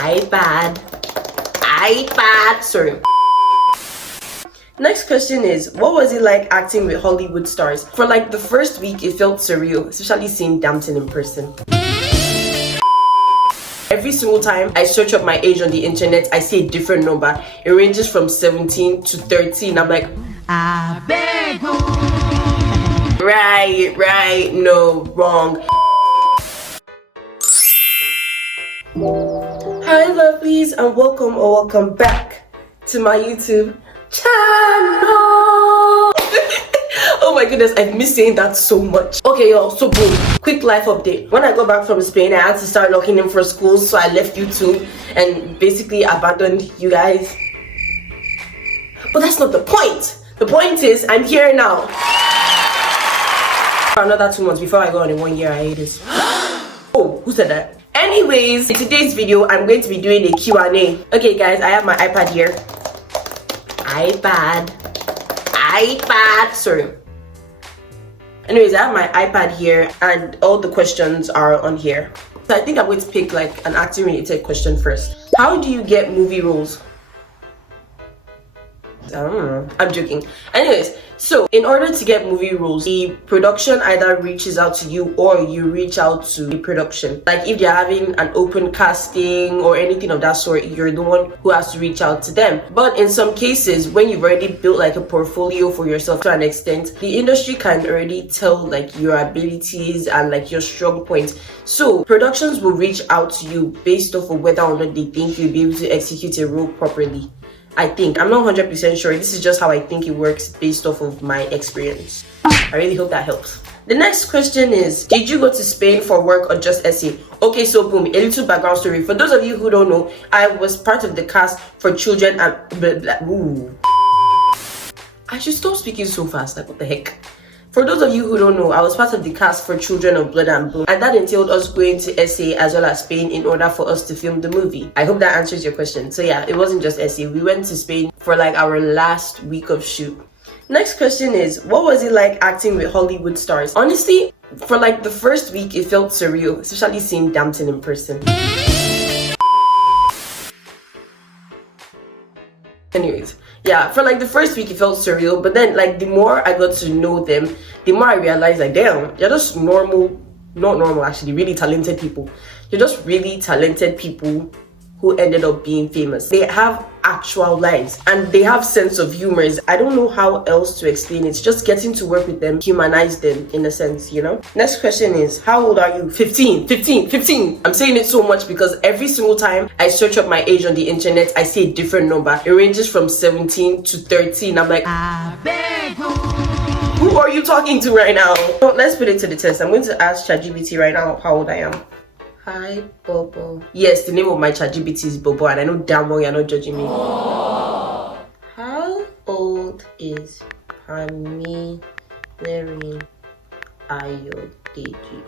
iPad. Sorry. Next question is, what was it like acting with Hollywood stars? For like the first week, it felt surreal, especially seeing Damson in person. Every single time I search up my age on the internet, I see a different number. It ranges from 17 to 13. I'm like, I beg you. Right, no, wrong. Hi lovelies, and welcome back to my YouTube channel. Oh my goodness, I've missed saying that so much. Okay y'all, so boom, quick life update. When I got back from Spain, I had to start locking in for school, so I left YouTube and basically abandoned you guys. But that's not the point. The point is, I'm here now. For another 2 months before I go on a 1 year hiatus. Oh, who said that? Anyways, in today's video, I'm going to be doing a Q&A. Okay guys, I have my iPad here. iPad, sorry. Anyways, I have my iPad here and all the questions are on here. So I think I'm going to pick like an acting related question first. How do you get movie roles? I don't know. I'm joking. Anyways, so in order to get movie roles, the production either reaches out to you or you reach out to the production. Like if they're having an open casting or anything of that sort, you're the one who has to reach out to them. But in some cases, when you've already built like a portfolio for yourself to an extent, the industry can already tell like your abilities and like your strong points. So productions will reach out to you based off of whether or not they think you'll be able to execute a role properly. I think. I'm not 100% sure. This is just how I think it works based off of my experience. I really hope that helps. The next question is, did you go to Spain for work or just essay? Okay, so boom, a little background story. For those of you who don't know, I was part of the cast for Children and... Ooh. I should stop speaking so fast, like what the heck? For those of you who don't know, I was part of the cast for Children of Blood and Bone, and that entailed us going to SA as well as Spain in order for us to film the movie. I hope that answers your question. So yeah, it wasn't just SA. We went to Spain for like our last week of shoot. Next question is, what was it like acting with Hollywood stars? Honestly, for like the first week, it felt surreal, especially seeing Damson in person. Anyways, yeah, for like the first week it felt surreal, but then like the more I got to know them, the more I realized like, damn, they're just not normal actually, really talented people. They're just really talented people who ended up being famous. They have actual lives and they have sense of humor. I don't know how else to explain it. Just getting to work with them humanized them in a sense, you know. Next question is, how old are you? 15. I'm saying it so much because every single time I search up my age on the internet, I see a different number. It ranges from 17 to 13. I'm like, I beg you. Who are you talking to right now? So let's put it to the test. I'm going to ask ChatGPT right now how old I am. Hi, Bobo. Yes, the name of my ChatGPT is Bobo, and I know damn well you're not judging me. How old is Pami Lerin Ayodeji?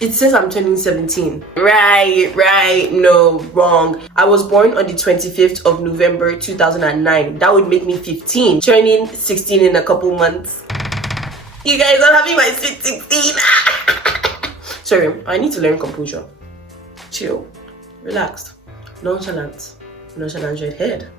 It says I'm turning 17. Right, no, wrong. I was born on the 25th of November 2009. That would make me 15. Turning 16 in a couple months. You guys are having my sweet 16. Sorry, I need to learn composure. Chill, relaxed, nonchalant your head.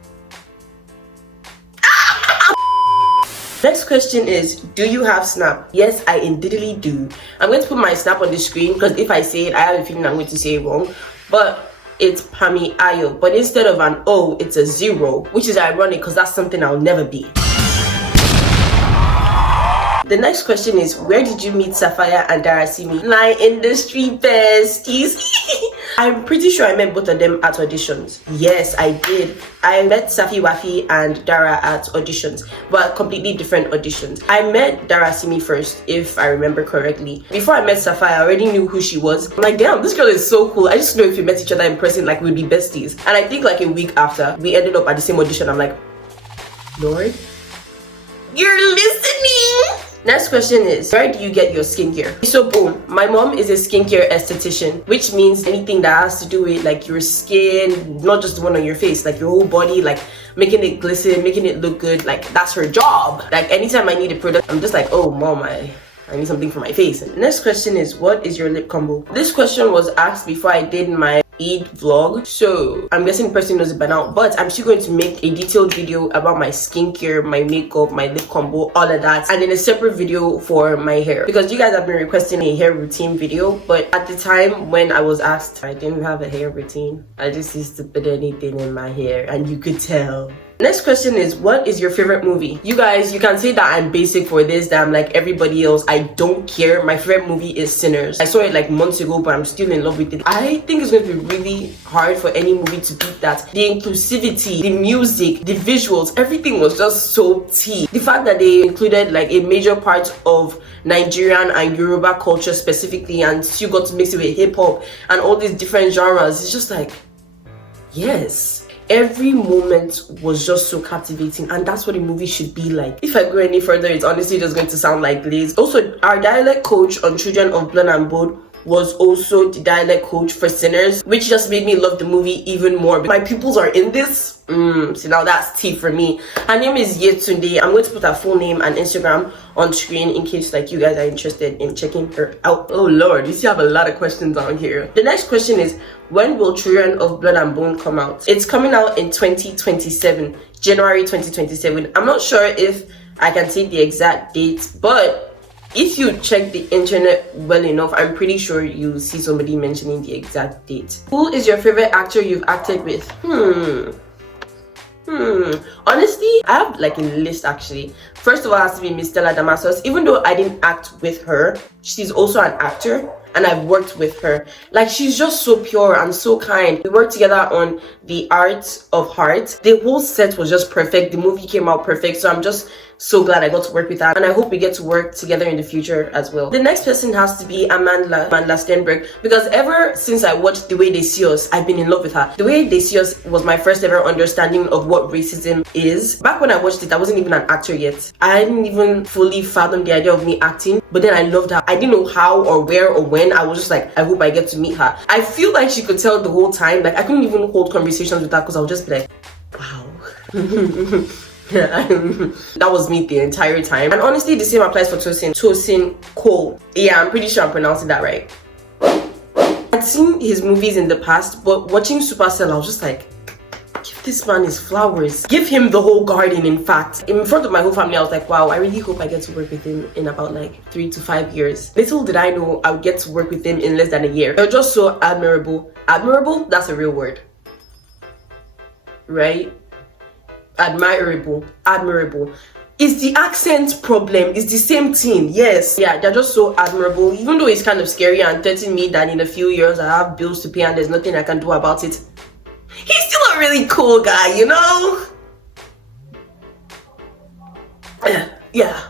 Next question is, do you have Snap? Yes, I indeedly do. I'm going to put my Snap on the screen because if I say it, I have a feeling I'm going to say it wrong. But it's Pami Ayo. But instead of an O, it's a 0, which is ironic because that's something I'll never be. The next question is, where did you meet Sapphire and Darasimi? My industry besties. I'm pretty sure I met both of them at auditions. Yes, I did. I met Safi Wafi and Dara at auditions, but completely different auditions. I met Darasimi first, if I remember correctly. Before I met Sapphire, I already knew who she was. I'm like, damn, this girl is so cool. I just know if we met each other in person, like we'd be besties. And I think like a week after, we ended up at the same audition. I'm like, Lord, you're listening. Next question is, where do you get your skincare? So boom, my mom is a skincare esthetician, which means anything that has to do with like your skin, not just the one on your face, like your whole body, like making it glisten, making it look good, like that's her job. Like anytime I need a product, I'm just like, oh mom, I need something for my face. And the next question is, what is your lip combo? This question was asked before I did my Eid vlog, so I'm guessing the person knows it by now, but I'm still going to make a detailed video about my skincare, my makeup, my lip combo, all of that, and then a separate video for my hair, because you guys have been requesting a hair routine video. But at the time when I was asked, I didn't have a hair routine. I just used to put anything in my hair, and you could tell. Next question is, what is your favorite movie? You guys, you can say that I'm basic for this, that I'm like everybody else. I don't care. My favorite movie is Sinners. I saw it like months ago, but I'm still in love with it. I think it's going to be really hard for any movie to beat that. The inclusivity, the music, the visuals, everything was just so tea. The fact that they included like a major part of Nigerian and Yoruba culture specifically, and still got to mix it with hip-hop and all these different genres, it's just like, yes. Every moment was just so captivating, and that's what a movie should be like. If I go any further, it's honestly just going to sound like Blaze. Also, our dialect coach on Children of Blood and Bone was also the dialect coach for Sinners, which just made me love the movie even more. My pupils are in this. So now that's tea for me. Her name is Yetunde. I'm going to put her full name and Instagram on screen in case like you guys are interested in checking her out. Oh lord, you see I have a lot of questions on here. The next question is, when will Children of Blood and Bone come out? It's coming out in 2027, January 2027. I'm not sure if I can say the exact date, but if you check the internet well enough, I'm pretty sure you'll see somebody mentioning the exact date. Who is your favorite actor you've acted with? Honestly, I have like a list actually. First of all, it has to be Miss Stella Damasus. Even though I didn't act with her, she's also an actor and I've worked with her. Like, she's just so pure and so kind. We worked together on The Art of Heart. The whole set was just perfect. The movie came out perfect. So I'm just so glad I got to work with her, and I hope we get to work together in the future as well. The next person has to be Amanda Stenberg, because ever since I watched The Way They See Us, I've been in love with her. The Way They See Us was my first ever understanding of what racism is. Back when I watched it, I wasn't even an actor yet. I didn't even fully fathom the idea of me acting, but then I loved her. I didn't know how or where or when. I was just like, I hope I get to meet her. I feel like she could tell the whole time. Like, I couldn't even hold conversations with her because I would just be like, wow. That was me the entire time. And honestly, the same applies for Tosin Cole. Yeah, I'm pretty sure I'm pronouncing that right. I'd seen his movies in the past, but watching Supercell, I was just like, give this man his flowers. Give him the whole garden, in fact. In front of my whole family, I was like, wow, I really hope I get to work with him in about like 3 to 5 years. Little did I know I would get to work with him in less than a year. They're just so admirable. Admirable? That's a real word. Right? Admirable. It's the accent problem. It's the same thing. Yes. Yeah, they're just so admirable. Even though it's kind of scary and threatening me that in a few years I have bills to pay and there's nothing I can do about it, he's still a really cool guy, you know? Yeah.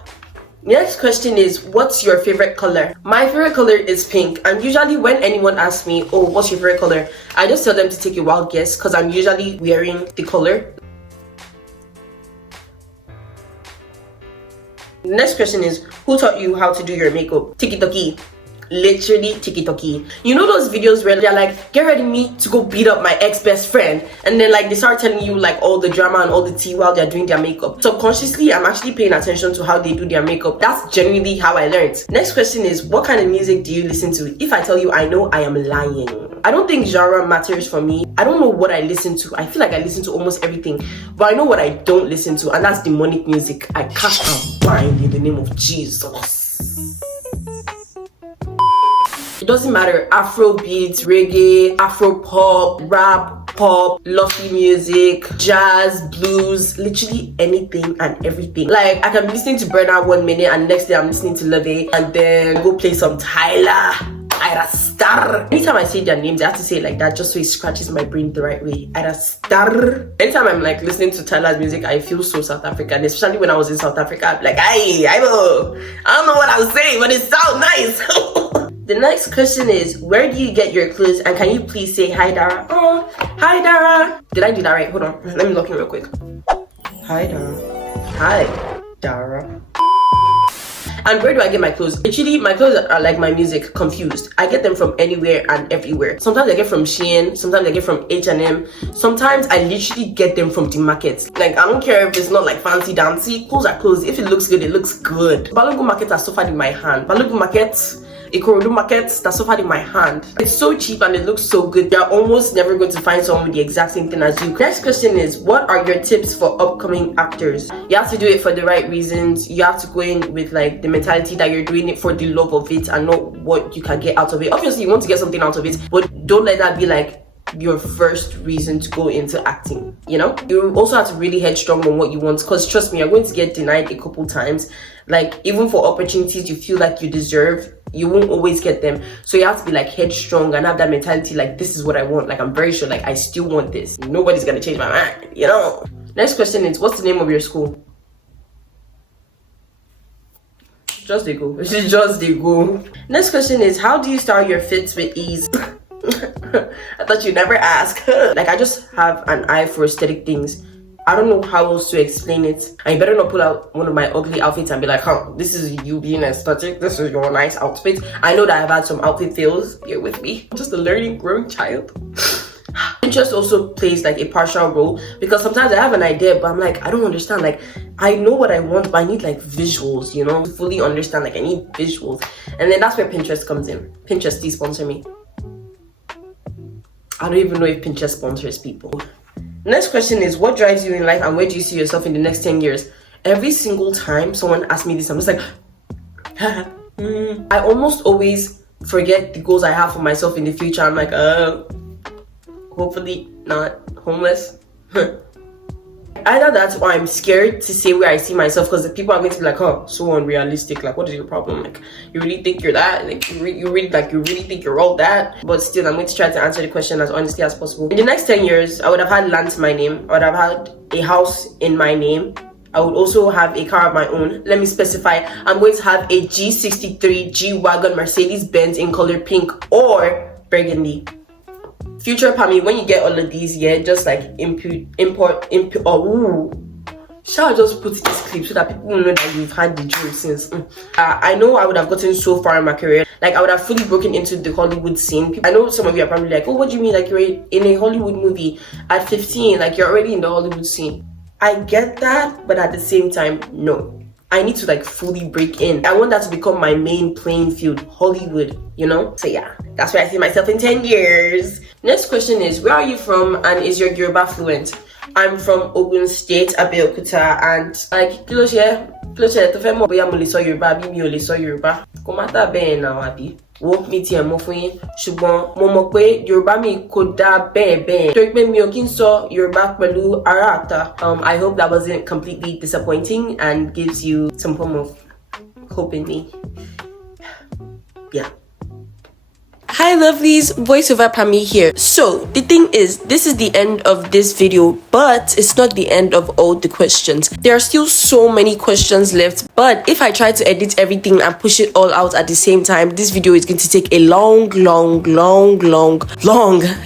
Next question is, what's your favorite color? My favorite color is pink, and usually when anyone asks me, oh, what's your favorite color, I just tell them to take a wild guess because I'm usually wearing the color. The next question is, who taught you how to do your makeup? Tiki-toki. Literally tiki-toki. You know those videos where they're like, get ready me to go beat up my ex-best friend, and then like they start telling you like all the drama and all the tea while they're doing their makeup. Subconsciously, I'm actually paying attention to how they do their makeup. That's genuinely how I learned. Next question is, what kind of music do you listen to? If I tell you I know, I am lying. I don't think genre matters for me. I don't know what I listen to. I feel like I listen to almost everything, but I know what I don't listen to, and that's demonic music. I cast and bind in the name of Jesus. It doesn't matter. Afro beats, reggae, Afro pop, rap, pop, lofi music, jazz, blues, literally anything and everything. Like, I can be listening to Burna 1 minute and next day I'm listening to loveleez, and then go play some Tyler, Ira Star. Anytime I say their names, I have to say it like that just so it scratches my brain the right way. Ira Star. Anytime I'm like listening to Tyler's music, I feel so South African, especially when I was in South Africa. I'm like, I don't know what I'm saying, but it sounds nice. The next question is, where do you get your clothes, and can you please say hi Dara? Oh, hi Dara. Did I do that right? Hold on, let me look in real quick. Hi Dara. Hi Dara. And where do I get my clothes? Actually, my clothes are like my music, confused. I get them from anywhere and everywhere. Sometimes I get from Shein, sometimes I get from H&M, sometimes I literally get them from the market. Like, I don't care if it's not like fancy dancy, clothes are clothes. If it looks good, it looks good. Balogun market has suffered in my hand. Balogun market, Ikorodu market, that suffered in my hand. It's so cheap and it looks so good. You're almost never going to find someone with the exact same thing as you. Next question is, what are your tips for upcoming actors? You have to do it for the right reasons. You have to go in with like the mentality that you're doing it for the love of it and not what you can get out of it. Obviously, you want to get something out of it, but don't let that be like your first reason to go into acting. You know, you also have to really headstrong on what you want, because trust me, you're going to get denied a couple times. Like, even for opportunities you feel like you deserve, you won't always get them. So you have to be like headstrong and have that mentality like, this is what I want. Like, I'm very sure, like, I still want this. Nobody's gonna change my mind, you know. Next question is, what's the name of your school? Just they go. Just they go. Next question is, how do you style your fits with ease? I thought you'd never ask. Like, I just have an eye for aesthetic things. I don't know how else to explain it. And you better not pull out one of my ugly outfits and be like, huh, this is you being aesthetic, this is your nice outfit. I know that I've had some outfit fails. Bear with me. I'm just a learning, growing child. Pinterest also plays like a partial role, because sometimes I have an idea, but I'm like, I don't understand. Like, I know what I want, but I need like visuals, you know, to fully understand. Like, I need visuals. And then that's where Pinterest comes in. Pinterest, please sponsor me. I don't even know if Pinterest sponsors people. Next question is, what drives you in life and where do you see yourself in the next 10 years? Every single time someone asks me this, I'm just like, I almost always forget the goals I have for myself in the future. I'm like, hopefully not homeless. Either that, or I'm scared to say where I see myself, because the people are going to be like, oh, so unrealistic. Like, what is your problem? Like, you really think you're that? Like, you really think you're all that? But still, I'm going to try to answer the question as honestly as possible. In the next 10 years, I would have had land to my name. I would have had a house in my name. I would also have a car of my own. Let me specify. I'm going to have a G63 G-Wagon Mercedes-Benz in color pink or burgundy. Future Pammy, when you get all of these, yeah, just like import. Shall I just put this clip so that people will know that you've had the dream since? I know I would have gotten so far in my career. Like, I would have fully broken into the Hollywood scene. I know some of you are probably like, oh, what do you mean? Like, you're in a Hollywood movie at 15, like you're already in the Hollywood scene. I get that, but at the same time, no. I need to like fully break in. I want that to become my main playing field, Hollywood, you know? So yeah, that's where I see myself in 10 years. Next question is, where are you from and is your Yoruba fluent? I'm from Ogun State, Abeokuta, and like, kí ló ṣe tó fẹ́ mọ̀ bóyá mo lè sọ Yorùbá bí mi ò lè sọ Yorùbá. Kò má dà bẹ́ẹ̀ náà àbí. Wo mi tiẹ̀ mọ̀ fún yín, ṣùgbọ́n mo mọ̀ pé Yorùbá mi kò dà bẹ́ẹ̀. Torí pé mi ò kí ń sọ Yorùbá pẹ̀lú ará àta. I hope that wasn't completely disappointing and gives you some form of hope in me. Yeah. Hi lovelies, voiceover Pammy here. So the thing is, this is the end of this video, but it's not the end of all the questions. There are still so many questions left, but if I try to edit everything and push it all out at the same time, this video is going to take a long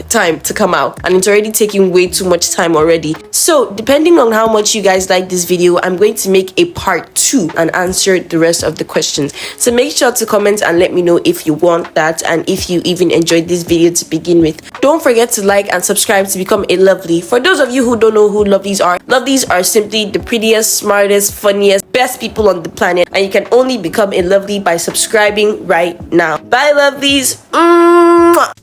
time to come out, and it's already taking way too much time already. So depending on how much you guys like this video, I'm going to make a part 2 and answer the rest of the questions. So make sure to comment and let me know if you want that, and if you even enjoyed this video to begin with. Don't forget to like and subscribe to become a lovely. For those of you who don't know who lovelies are simply the prettiest, smartest, funniest, best people on the planet, and you can only become a lovely by subscribing right now. Bye lovelies. Mwah.